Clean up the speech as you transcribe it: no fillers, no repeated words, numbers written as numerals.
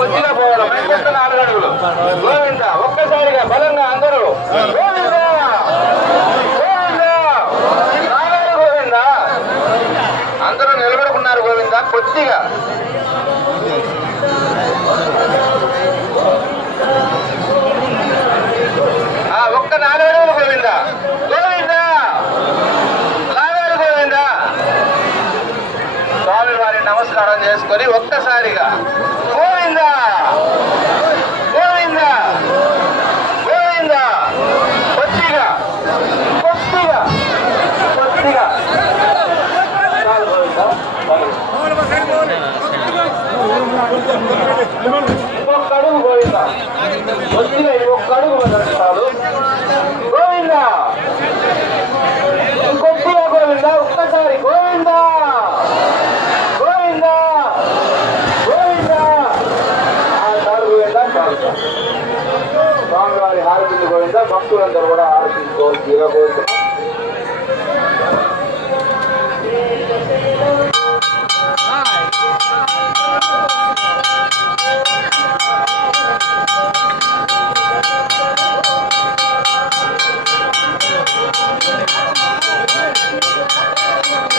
కొద్దిగా పోవడం ఇంకొక 4 అడుగులు గోవింద ఒక్కసారిగా బలంగా అందరూ గోవింద గోవింద నారాయణ గోవింద అందరూ నిలబడుకున్నారు గోవింద కొద్దిగా ఒక్క 4 అడుగులు గోవింద గోవింద నారాయణ గోవింద స్వామి వారి నమస్కారం చేసుకొని ఒక్కసారిగా గోవింద గోవింద గోవింద కొద్దిగా కొద్దిగా కొద్దిగా ఇంకొక అడుగు గోవింద కొద్దిగా ఇంకొక అడుగు చాలు గోవింద ఇంకొద్దిగా గోవింద ఒక్కసారి గోవింద గోవింద గోవింద స్వామివారి హారతి గోవింద భక్తులందరూ కూడా హారతించుకోవాల్సిందిగా కోరుతున్నాం.